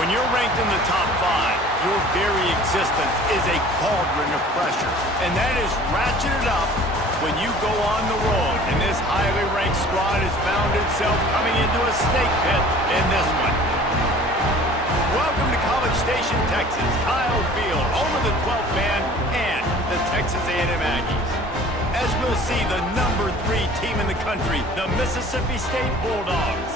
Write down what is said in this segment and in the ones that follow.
When you're ranked in the top 5, your very existence is a cauldron of pressure. And that is ratcheted up when you go on the road. And this highly ranked squad has found itself coming into a snake pit in this one. Welcome to College Station, Texas. Kyle Field, home of the 12th man and the Texas A&M Aggies. As we'll see, the number 3 team in the country, the Mississippi State Bulldogs,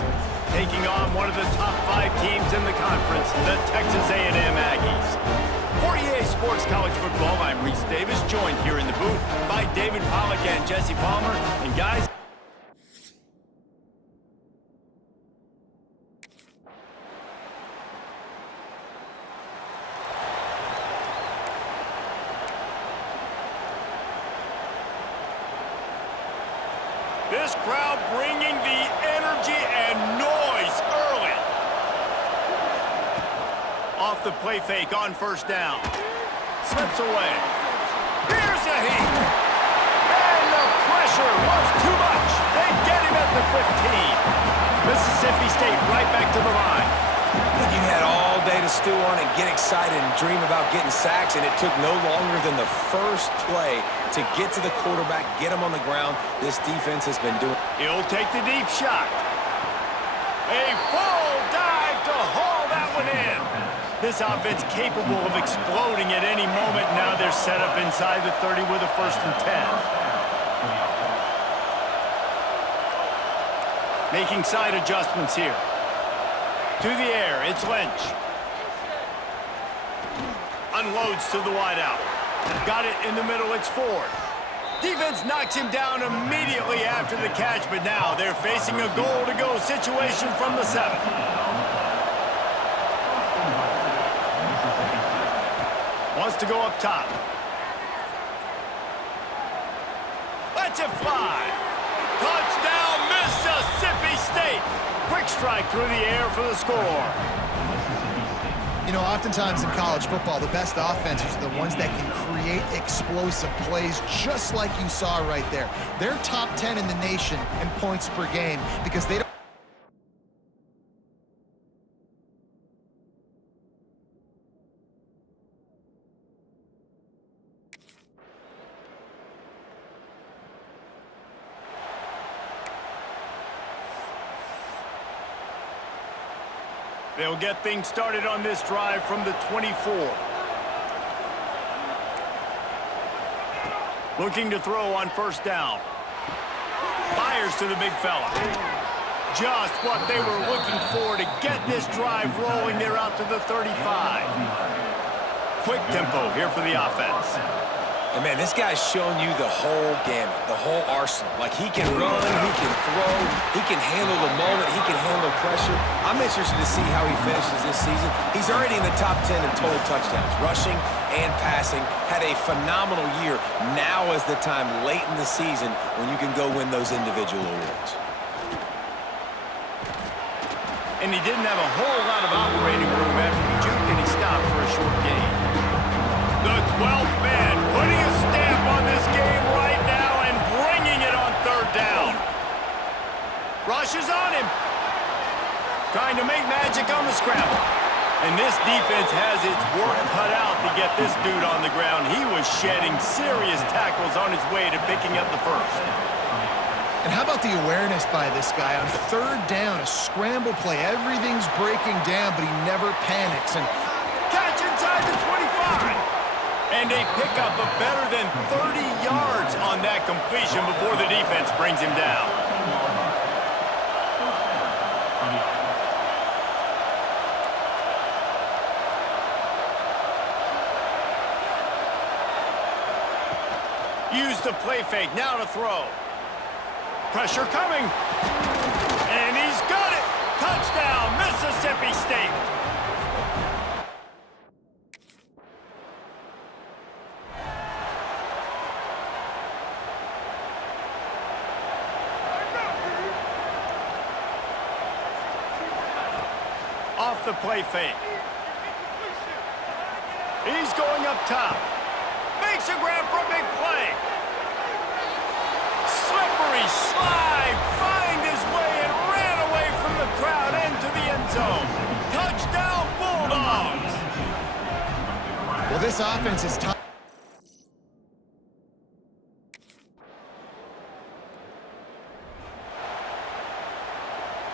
taking on one of the top 5 teams in the conference, the Texas A&M Aggies. For EA Sports College Football, I'm Reese Davis, joined here in the booth by David Pollack and Jesse Palmer. And guys, this crowd bringing the energy and noise early. Off the play fake on first down. Slips away. Here's a heat. And the pressure was too much. They get him at the 15. Mississippi State right back to the line. You had all day to stew on and get excited and dream about getting sacks, and it took no longer than the first play to get to the quarterback, get him on the ground. This defense has been doing. He'll take the deep shot. A full dive to haul that one in. This offense capable of exploding at any moment. Now they're set up inside the 30 with a 1st and 10. Making side adjustments here. To the air, it's Lynch. Unloads to the wideout. Got it in the middle, it's Ford. Defense knocks him down immediately after the catch, but now they're facing a goal-to-go situation from the 7. Wants to go up top. Lets it fly. Touchdown, Mississippi State. Quick strike through the air for the score. You know, oftentimes in college football, the best offenses are the ones that can create explosive plays, just like you saw right there. They're top 10 in the nation in points per game because they don't. They'll get things started on this drive from the 24. Looking to throw on first down. Fires to the big fella. Just what they were looking for to get this drive rolling. They're out to the 35. Quick tempo here for the offense. And man, this guy's showing you the whole gamut, the whole arsenal. Like, he can run, he can throw, he can handle the moment, he can handle pressure. I'm interested to see how he finishes this season. He's already in the top 10 in total touchdowns, rushing and passing. Had a phenomenal year. Now is the time late in the season when you can go win those individual awards. And he didn't have a whole lot of operating room after he juked and he stopped for a short gain. The 12th man putting a stamp on this game right now and bringing it on third down. Rushes on him. Trying to make magic on the scramble. And this defense has its work cut out to get this dude on the ground. He was shedding serious tackles on his way to picking up the first. And how about the awareness by this guy on third down, a scramble play. Everything's breaking down, but he never panics. And catch inside the 25. And a pickup of better than 30 yards on that completion before the defense brings him down. Use the play fake, now to throw. Pressure coming. And he's got it. Touchdown, Mississippi State. Off the play fake. He's going up top. Makes a grab for a big play. Slippery slide. Find his way and ran away from the crowd into the end zone. Touchdown, Bulldogs. Well, this offense is tough.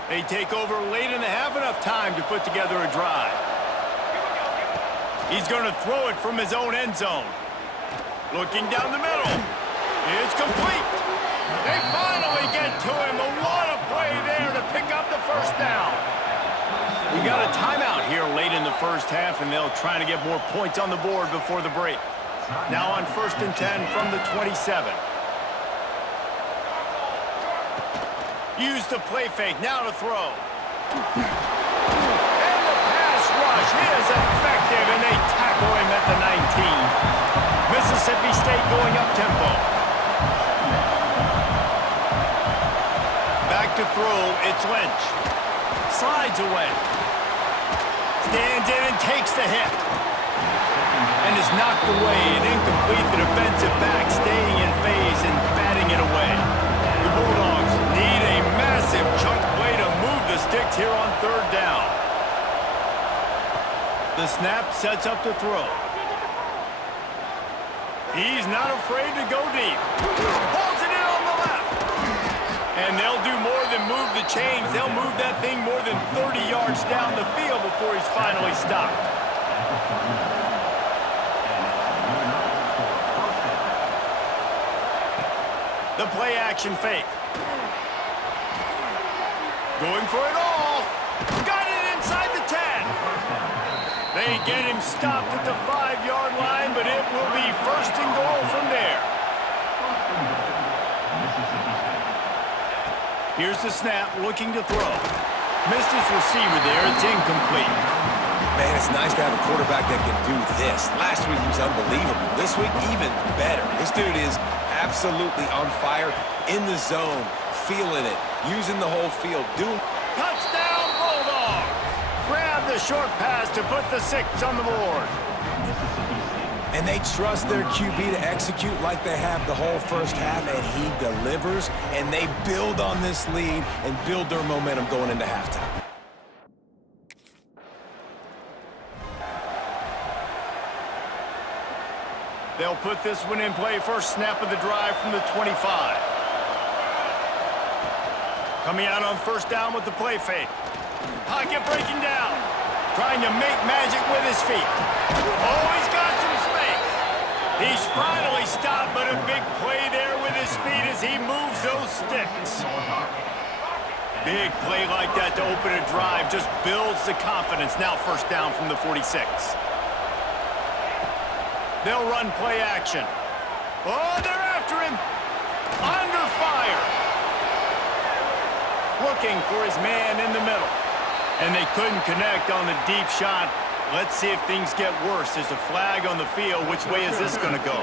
They take over late in the half, enough time to put together a drive. He's going to throw it from his own end zone. Looking down the middle. It's complete. They finally get to him. But what a play there to pick up the first down. We got a timeout here late in the first half, and they'll try to get more points on the board before the break. Now on 1st and 10 from the 27. Use the play fake, now to throw. And the pass rush is effective, and they tackle him at the 19. Mississippi State going up-tempo. Back to throw, it's Lynch. Slides away. Stands in and takes the hit. And is knocked away and incomplete. The defensive back staying in phase and batting it away. The Bulldogs need a massive chunk play to move the sticks here on 3rd down. The snap sets up the throw. He's not afraid to go deep. Pulls it in on the left. And they'll do more than move the chains. They'll move that thing more than 30 yards down the field before he's finally stopped. The play action fake. Going for it all. Got it inside the 10. They get him stopped at the 5-yard line, but it will be 1st and goal from there. Here's the snap, looking to throw. Missed his receiver there. It's incomplete. Man, it's nice to have a quarterback that can do this. Last week he was unbelievable. This week, even better. This dude is absolutely on fire, in the zone, feeling it, using the whole field. Touchdown, Bulldogs! Grab the short pass to put the 6 on the board. And they trust their QB to execute like they have the whole first half, and he delivers, and they build on this lead and build their momentum going into halftime. They'll put this one in play. First snap of the drive from the 25. Coming out on 1st down with the play fake. Pocket breaking down. Trying to make magic with his feet. Oh, he's got some space. He's finally stopped, but a big play there with his feet as he moves those sticks. Big play like that to open a drive just builds the confidence. Now 1st down from the 46. They'll run play action. Oh, they're after him. Under fire. Looking for his man in the middle. And they couldn't connect on the deep shot. Let's see if things get worse. There's a flag on the field. Which way is this going to go?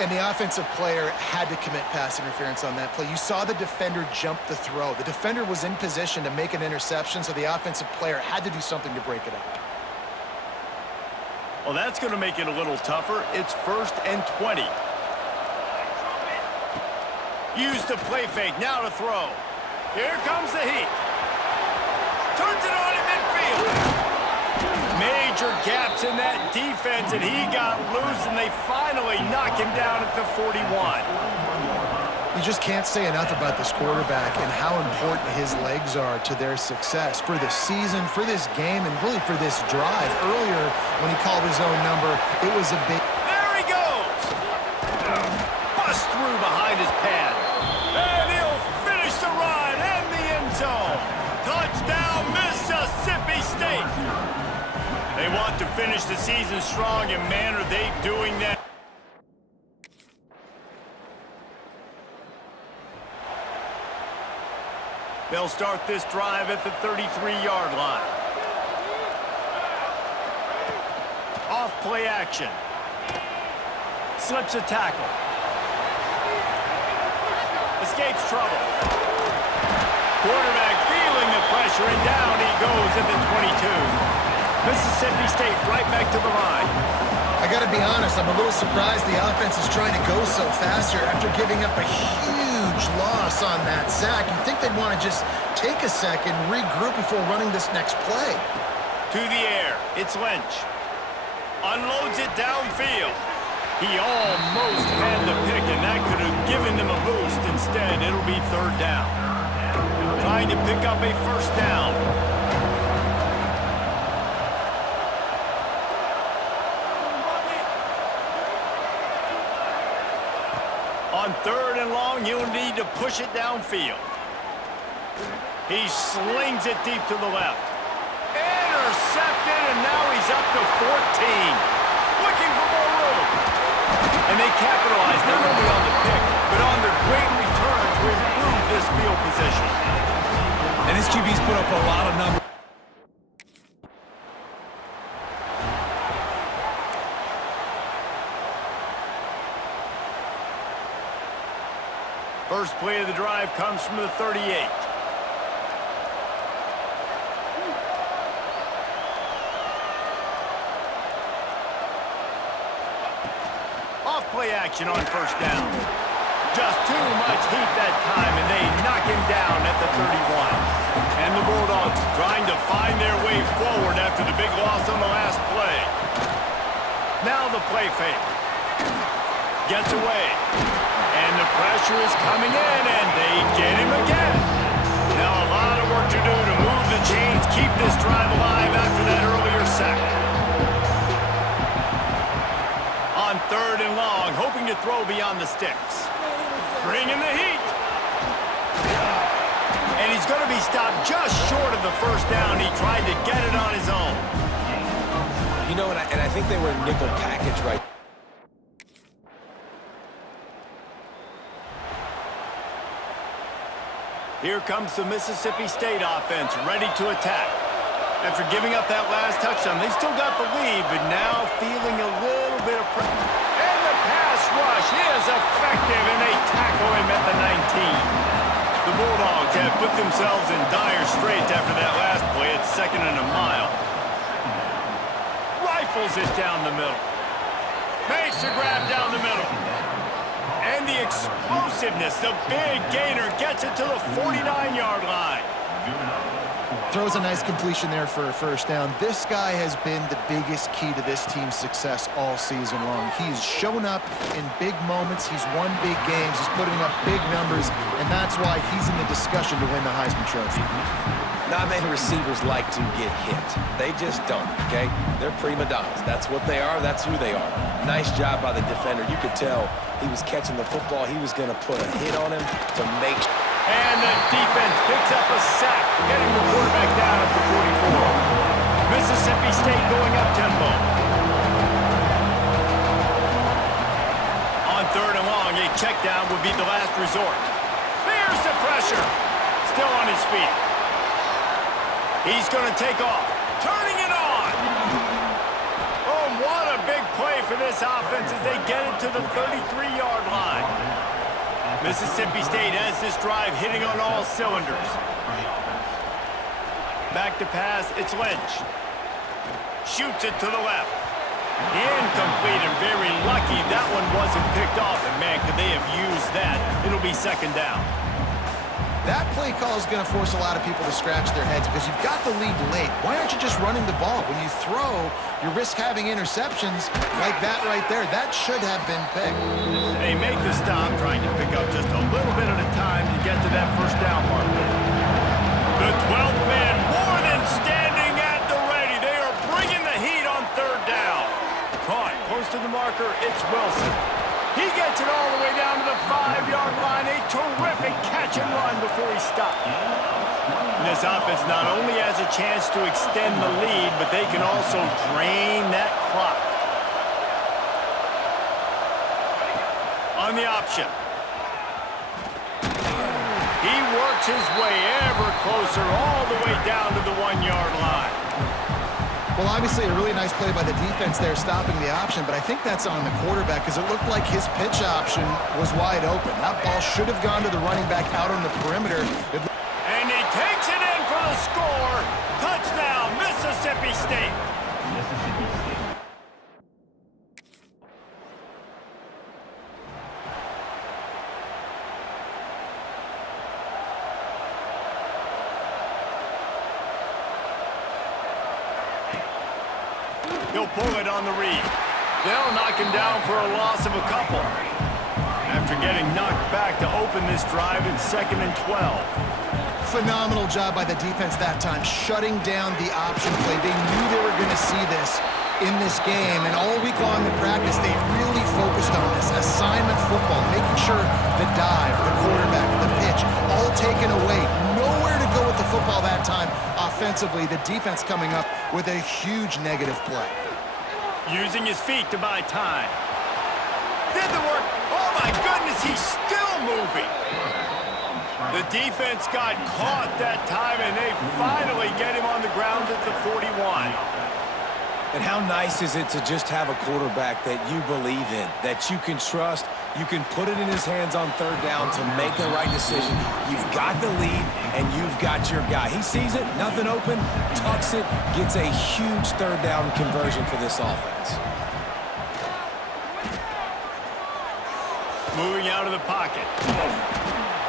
And the offensive player had to commit pass interference on that play. You saw the defender jump the throw. The defender was in position to make an interception, so the offensive player had to do something to break it up. Well, that's going to make it a little tougher. It's 1st and 20. Use the play fake, now to throw. Here comes the heat. Turns it on in midfield. Major gaps in that defense, and he got loose, and they finally knock him down at the 41. You just can't say enough about this quarterback and how important his legs are to their success for the season, for this game, and really for this drive. Earlier, when he called his own number, it was a big... There he goes! Bust through behind his pad. And he'll finish the run and the end zone. Touchdown, Mississippi State! They want to finish the season strong, and man, are they doing that. They'll start this drive at the 33-yard line. Off play action. Slips a tackle. Escapes trouble. Quarterback feeling the pressure, and down he goes at the 22. Mississippi State right back to the line. I got to be honest, I'm a little surprised the offense is trying to go so fast here after giving up a huge huge loss on that sack. You'd think they'd want to just take a second, regroup before running this next play. To the air, it's Lynch. Unloads it downfield. He almost had the pick, and that could have given them a boost. Instead, it'll be third down. Trying to pick up a first down. On third and long, he'll need to push it downfield. He slings it deep to the left. Intercepted, and now he's up to 14. Looking for more room. And they capitalize not only on the pick, but on the great return to improve this field position. And his QB's put up a lot of numbers. First play of the drive comes from the 38. Off play action on first down. Just too much heat that time, and they knock him down at the 31. And the Bulldogs trying to find their way forward after the big loss on the last play. Now the play fake. Gets away. And the pressure is coming in, and they get him again. Now a lot of work to do to move the chains, keep this drive alive after that earlier sack. On third and long, hoping to throw beyond the sticks. Bringing the heat. And he's going to be stopped just short of the first down. He tried to get it on his own. You know, and I think they were nickel package right. Here comes the Mississippi State offense, ready to attack. After giving up that last touchdown, they still got the lead, but now feeling a little bit of pressure. And the pass rush is effective, and they tackle him at the 19. The Bulldogs have put themselves in dire straits after that last play. It's second and a mile. Rifles it down the middle. Makes the grab down the middle. And the explosiveness, the big gainer gets it to the 49-yard line. Throws a nice completion there for a first down. This guy has been the biggest key to this team's success all season long. He's shown up in big moments. He's won big games. He's putting up big numbers, and that's why he's in the discussion to win the Heisman Trophy. Not many receivers like to get hit. They just don't, okay? They're prima donnas. That's what they are. That's who they are. Nice job by the defender. You could tell he was catching the football. He was going to put a hit on him to make sure. And the defense picks up a sack, getting the quarterback down at the 44. Mississippi State going up tempo. On third and long, a check down would be the last resort. There's the pressure. Still on his feet. He's going to take off. Turning it on. Oh, what a big play for this offense as they get it to the 33-yard line. Mississippi State has this drive hitting on all cylinders. Back to pass, it's Lynch. Shoots it to the left. Incomplete and very lucky that one wasn't picked off. And man, could they have used that. It'll be second down. That play call is going to force a lot of people to scratch their heads because you've got the lead late. Why aren't you just running the ball? When you throw, you risk having interceptions like that right there. That should have been picked. They make the stop, trying to pick up just a little bit at a time to get to that first down marker. The 12th man more than standing at the ready. They are bringing the heat on third down. Caught close to the marker, it's Wilson. He gets it all the way down to the 5-yard line. A terrific catch and run before he stopped. And this offense not only has a chance to extend the lead, but they can also drain that clock. On the option. He works his way ever closer all the way down to the 1-yard line. Well, obviously a really nice play by the defense there stopping the option, but I think that's on the quarterback because it looked like his pitch option was wide open. That ball should have gone to the running back out on the perimeter. And he takes it in for the score. Touchdown, Mississippi State. He'll pull it on the read. They'll knock him down for a loss of a couple. After getting knocked back to open this drive, it's 2nd and 12. Phenomenal job by the defense that time, shutting down the option play. They knew they were going to see this in this game, and all week long in practice, they really focused on this assignment football, making sure the dive, the quarterback, the pitch, all taken away. Nowhere to go with the football that time offensively. The defense coming up with a huge negative play. Using his feet to buy time. Did the work. Oh, my goodness, he's still moving. The defense got caught that time, and they finally get him on the ground at the 41. And how nice is it to just have a quarterback that you believe in, that you can trust, you can put it in his hands on 3rd down to make the right decision. You've got the lead, and you've got your guy. He sees it, nothing open, tucks it, gets a huge 3rd down conversion for this offense. Moving out of the pocket.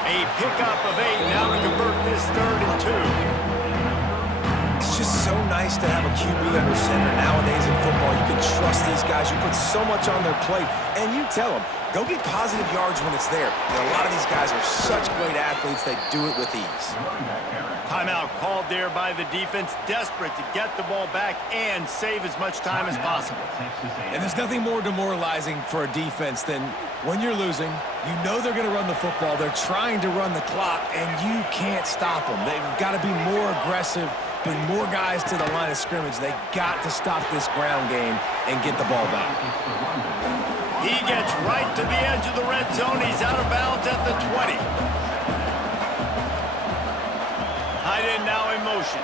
A pickup of 8 now to convert this 3rd and 2. It's just so nice to have a QB under center nowadays in football. You can trust these guys. You put so much on their plate, and you tell them, go get positive yards when it's there. You know, a lot of these guys are such great athletes, they do it with ease. Timeout called there by the defense, desperate to get the ball back and save as much time as possible. And there's nothing more demoralizing for a defense than when you're losing, you know they're going to run the football, they're trying to run the clock, and you can't stop them. They've got to be more aggressive, bring more guys to the line of scrimmage. They got to stop this ground game and get the ball back. He gets right to the edge of the red zone. He's out of bounds at the 20. Tight end now in motion.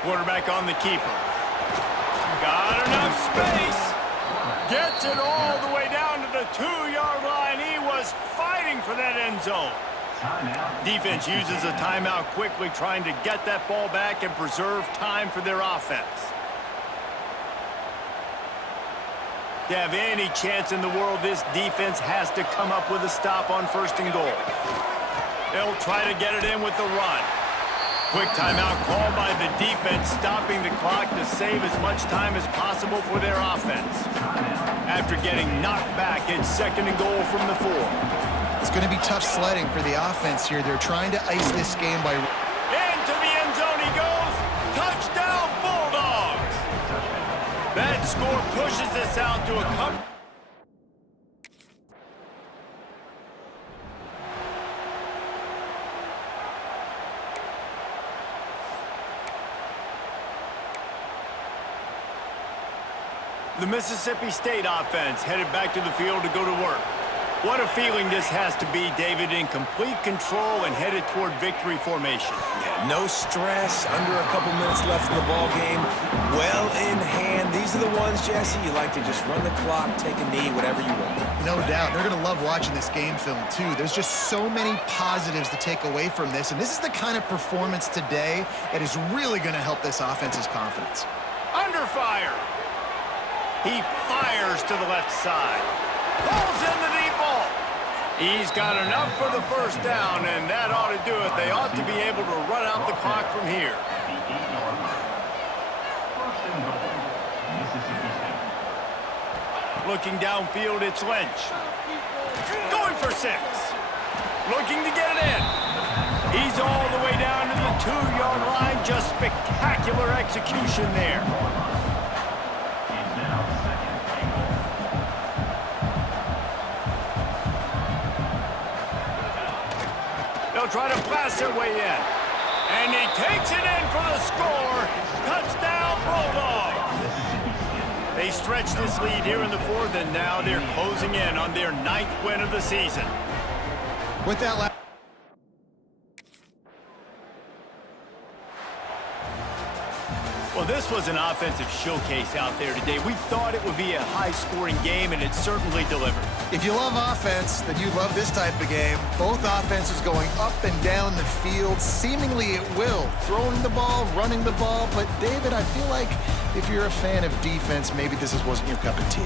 Quarterback on the keeper. Got enough space. Gets it all the way down to the 2-yard line. He was fighting for that end zone. Defense uses a timeout quickly, trying to get that ball back and preserve time for their offense. To have any chance in the world, this defense has to come up with a stop on 1st and goal. They'll try to get it in with the run. Quick timeout called by the defense, stopping the clock to save as much time as possible for their offense. After getting knocked back, it's 2nd and goal from the 4. It's going to be tough sledding for the offense here. They're trying to ice this game by... Into the end zone he goes. Touchdown, Bulldogs. That score pushes us out to a couple. The Mississippi State offense headed back to the field to go to work. What a feeling this has to be, David, in complete control and headed toward victory formation. Yeah, no stress, under a couple minutes left in the ball game. Well in hand. These are the ones, Jesse, you like to just run the clock, take a knee, whatever you want. No doubt. They're going to love watching this game film, too. There's just so many positives to take away from this, and this is the kind of performance today that is really going to help this offense's confidence. Under fire. He fires to the left side. Pulls in the deep ball. He's got enough for the 1st down, and that ought to do it. They ought to be able to run out the clock from here. Looking downfield, it's Lynch. Going for 6. Looking to get it in. He's all the way down to the 2-yard line. Just spectacular execution there. They'll try to blast their way in. And he takes it in for the score. Touchdown, Bulldogs. They stretch this lead here in the 4th, and now they're closing in on their 9th win of the season. With that last... Well, this was an offensive showcase out there today. We thought it would be a high-scoring game, and it certainly delivered. If you love offense, then you love this type of game. Both offenses going up and down the field, seemingly at will. Throwing the ball, running the ball. But, David, I feel like if you're a fan of defense, maybe this wasn't your cup of tea.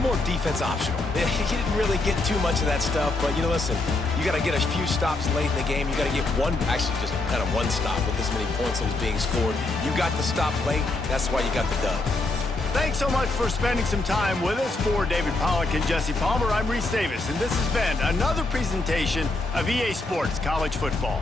More defense optional. He didn't really get too much of that stuff, but, listen, you got to get a few stops late in the game. You got to get actually just kind of one stop with this many points that was being scored. You got the stop late. That's why you got the dub. Thanks so much for spending some time with us. For David Pollack and Jesse Palmer, I'm Reese Davis, and this has been another presentation of EA Sports College Football.